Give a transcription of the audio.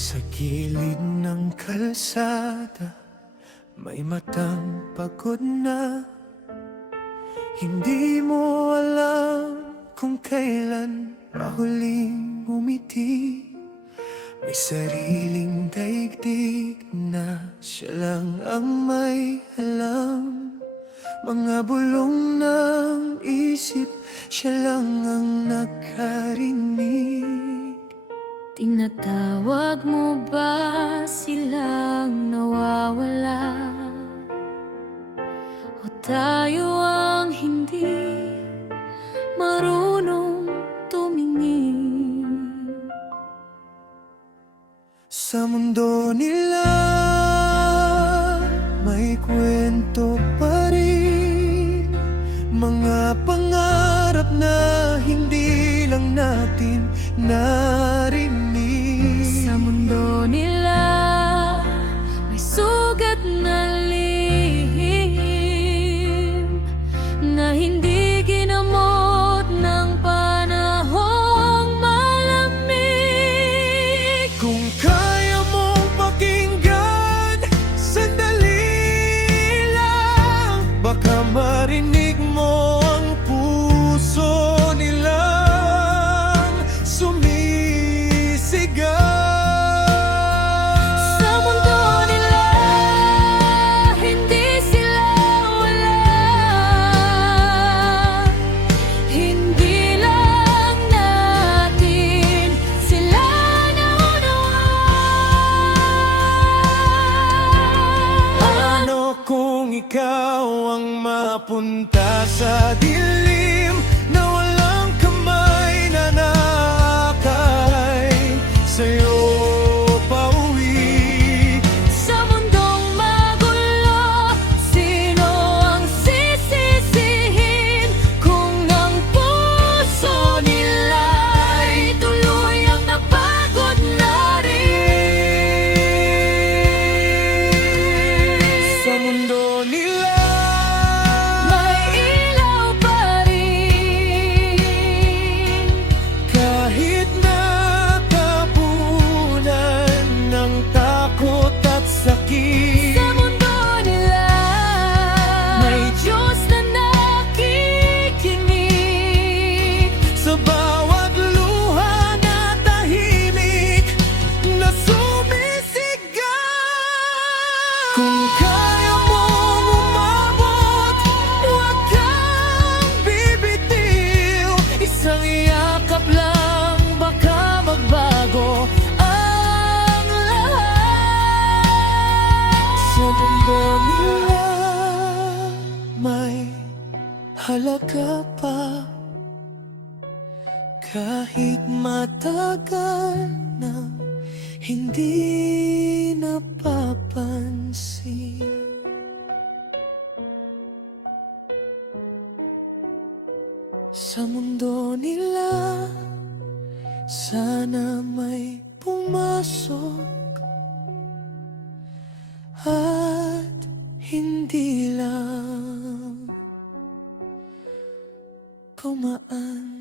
Sa gilid ng kalsada, may matang pagod na. Hindi mo alam kung kailan mahuling umiti. May sariling daigdig na siya lang ang may alam. Mga bulong ng isip, siya lang ang nakarinig. Tinatawag mo ba silang nawawala? O tayo ang hindi marunong tumingin? Sa mundo nila may kwento pa rin, mga pangarap na hindi lang natin narinig. Sa mundo nila may sugat na lihim na hindi ginamot ng panahong malamig. Kung kaya mong pakinggan, sandali lang, baka marinig mo ang puso nilang sumisigaw. Sa mundo nila hindi sila wala, hindi lang natin sila naunawaan. Ano kung ikaw ang mapunta sa dilim na walang kamay na nakakay sa'yo pauwi? Sa mundong magulo, sino ang sisisihin kung ang puso nila'y tuluyang napagod na rin? Sa mundo nila May ilaw pa rin, kahit natabunan ng takot at sakit. sa mundo nila may Diyos na nakikinig. Sa bawat luha na tahimik na sumisigaw. Kung kaya mong umabot, huwag kang bibitiw. Isang yakap lang, baka magbago ang lahat. Sa mundo nila may halaga pa, kahit matagal nang hindi napapansin. Sa mundo nila sana may pumasok at hindi lang kumaan.